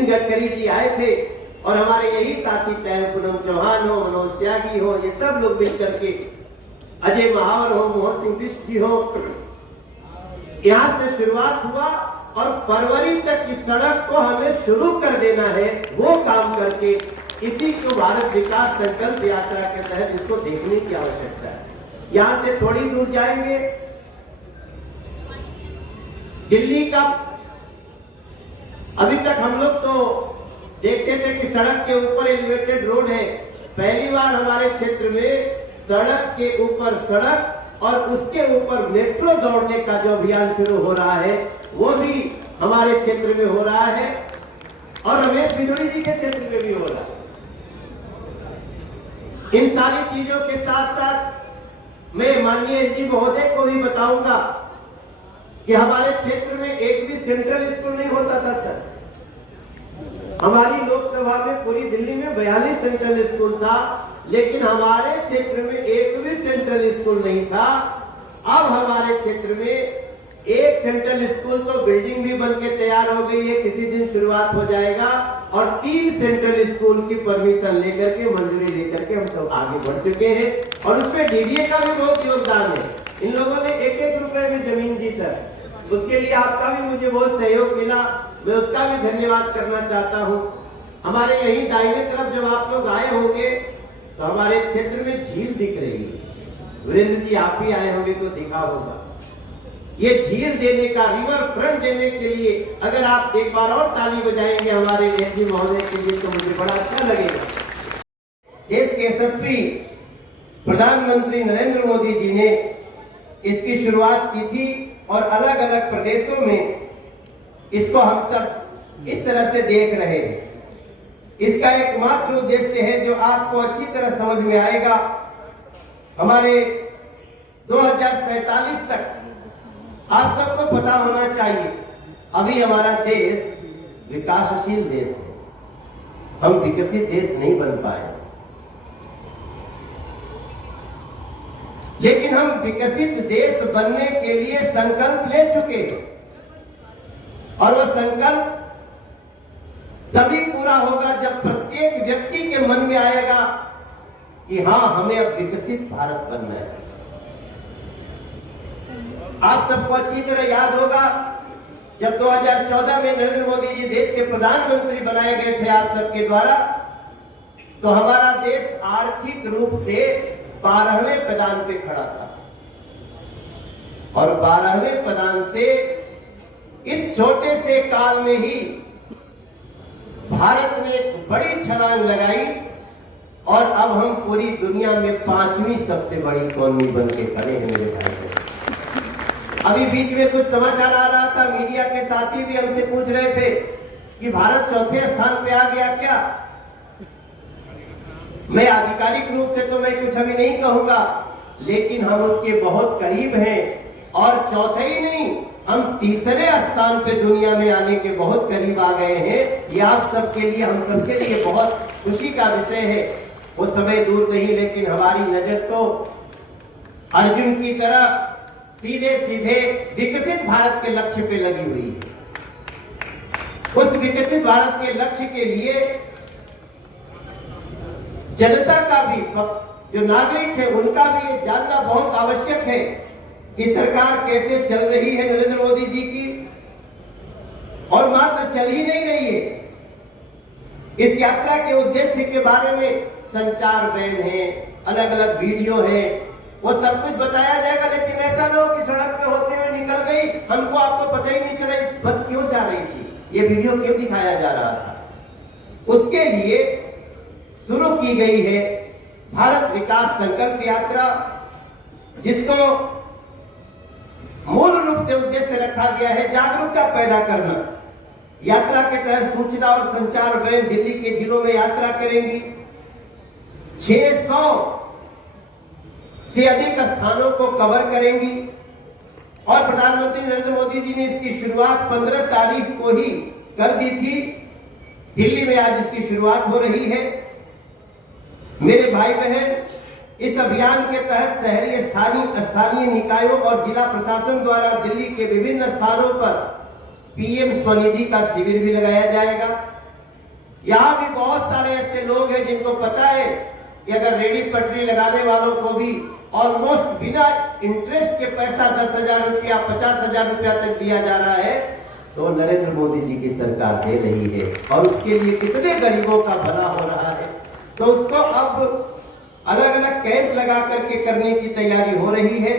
गडकरी जी आए थे और हमारे यही साथी चाहे पूनम चौहान हो, मनोज त्यागी हो, ये सब लोग मिलकर के, अजय महावर हो, मोहन सिंह बिष्ट जी हो, यहाँ से शुरुआत हुआ और फरवरी तक इस सड़क को हमें शुरू कर देना है। वो काम करके इसी को भारत विकास संकल्प यात्रा के तहत इसको देखने की आवश्यकता है। यहाँ से थोड़ी दूर जाएंगे, दिल्ली का अभी तक हम लोग तो देखते थे कि सड़क के ऊपर एलिवेटेड रोड है। पहली बार हमारे क्षेत्र में सड़क के ऊपर सड़क और उसके ऊपर मेट्रो दौड़ने का जो अभियान शुरू हो रहा है वो भी हमारे क्षेत्र में हो रहा है और रमेश बिदुड़ी जी के क्षेत्र में भी हो रहा है। इन सारी चीजों के साथ साथ मैं माननीय एसडी महोदय को भी बताऊंगा कि हमारे क्षेत्र में एक भी सेंट्रल स्कूल नहीं होता था सर। हमारी लोकसभा में पूरी दिल्ली में 42 सेंट्रल स्कूल था, लेकिन हमारे क्षेत्र में एक भी सेंट्रल स्कूल नहीं था। अब हमारे क्षेत्र में एक सेंट्रल स्कूल तो बिल्डिंग भी बन के तैयार हो गई है, किसी दिन शुरुआत हो जाएगा, और 3 सेंट्रल स्कूल की परमिशन लेकर के, मंजूरी लेकर के हम सब आगे बढ़ चुके हैं। और उसमें डीडीए का भी बहुत योगदान है। इन लोगों ने 1-1 रुपए में जमीन दी सर, उसके लिए आपका भी मुझे बहुत सहयोग मिला, मैं उसका भी धन्यवाद करना चाहता हूं। हमारे यही दाहिने तरफ जब आप लोग आए होंगे तो हमारे क्षेत्र में झील दिख रही है। वीरेंद्र जी आप भी आए होंगे तो दिखा होगा। ये झील देने का, रिवर फ्रंट देने के लिए अगर आप एक बार और ताली बजाएंगे हमारे एसडी महोदय के लिए तो मुझे बड़ा अच्छा लगेगा। देश के यशस्वी प्रधानमंत्री नरेंद्र मोदी जी ने इसकी शुरुआत की थी और अलग अलग प्रदेशों में इसको हम सब इस तरह से देख रहे हैं। इसका एकमात्र उद्देश्य है जो आपको अच्छी तरह समझ में आएगा, हमारे 2047 तक आप सबको पता होना चाहिए अभी हमारा देश विकासशील देश है, हम विकसित देश नहीं बन पाए, लेकिन हम विकसित देश बनने के लिए संकल्प ले चुके हैं। और वो संकल्प तभी पूरा होगा जब प्रत्येक व्यक्ति के मन में आएगा कि हां हमें अब विकसित भारत बनना है। आप सबको अच्छी तरह याद होगा जब 2014 में नरेंद्र मोदी जी देश के प्रधानमंत्री बनाए गए थे आप सबके द्वारा, तो हमारा देश आर्थिक रूप से 12वें पदान पे खड़ा था और 12वें पदान से इस छोटे से काल में ही भारत ने एक बड़ी छलांग लगाई और अब हम पूरी दुनिया में 5वीं सबसे बड़ी इकोनॉमी बन के खड़े हैं मेरे भाई। अभी बीच में कुछ समाचार आ रहा था, मीडिया के साथी भी हमसे पूछ रहे थे कि भारत 4थे स्थान पे आ गया क्या। मैं आधिकारिक रूप से तो मैं कुछ अभी नहीं कहूंगा, लेकिन हम उसके बहुत करीब हैं और चौथे ही नहीं, हम 3रे स्थान पे दुनिया में आने के बहुत करीब आ गए हैं। ये आप सबके लिए, हम सबके लिए बहुत खुशी का विषय है। वो समय दूर नहीं, लेकिन हमारी नजर तो अर्जुन की तरह सीधे सीधे विकसित भारत के लक्ष्य पे लगी हुई है। उस विकसित भारत के लक्ष्य के लिए जनता का भी, जो नागरिक है उनका भी ये जानना बहुत आवश्यक है कि सरकार कैसे चल रही है नरेंद्र मोदी जी की। और मात्र चल ही नहीं रही है, इस यात्रा के उद्देश्य के बारे में संचार बैन है, अलग अलग वीडियो है, वो सब कुछ बताया जाएगा। लेकिन ऐसा ना हो कि सड़क पे होते हुए निकल गई, हमको आपको पता ही नहीं चला बस क्यों जा रही थी, ये वीडियो क्यों दिखाया जा रहा था। उसके लिए शुरू की गई है भारत विकास संकल्प यात्रा, जिसको मूल रूप से उद्देश्य रखा गया है जागरूकता पैदा करना। यात्रा के तहत सूचना और संचार वैन दिल्ली के जिलों में यात्रा करेंगी। 600 से अधिक स्थानों को कवर करेंगी और प्रधानमंत्री नरेंद्र मोदी जी ने इसकी शुरुआत 15 तारीख को ही कर दी थी। दिल्ली में आज इसकी शुरुआत हो रही है। मेरे भाई बहन, इस अभियान के तहत शहरी स्थानीय निकायों और जिला प्रशासन द्वारा दिल्ली के विभिन्न स्थानों पर पीएम स्वनिधि का शिविर भी लगाया जाएगा। यहां भी बहुत सारे ऐसे लोग हैं जिनको पता है कि अगर रेडी पटरी लगाने वालों को भी ऑलमोस्ट बिना इंटरेस्ट के पैसा 10,000 रुपया 50,000 रुपया तक दिया जा रहा है, तो नरेंद्र मोदी जी की सरकार दे रही है और उसके लिए कितने गरीबों का भला हो रहा है। तो उसको अब अलग अलग कैंप लगा करके करने की तैयारी हो रही है।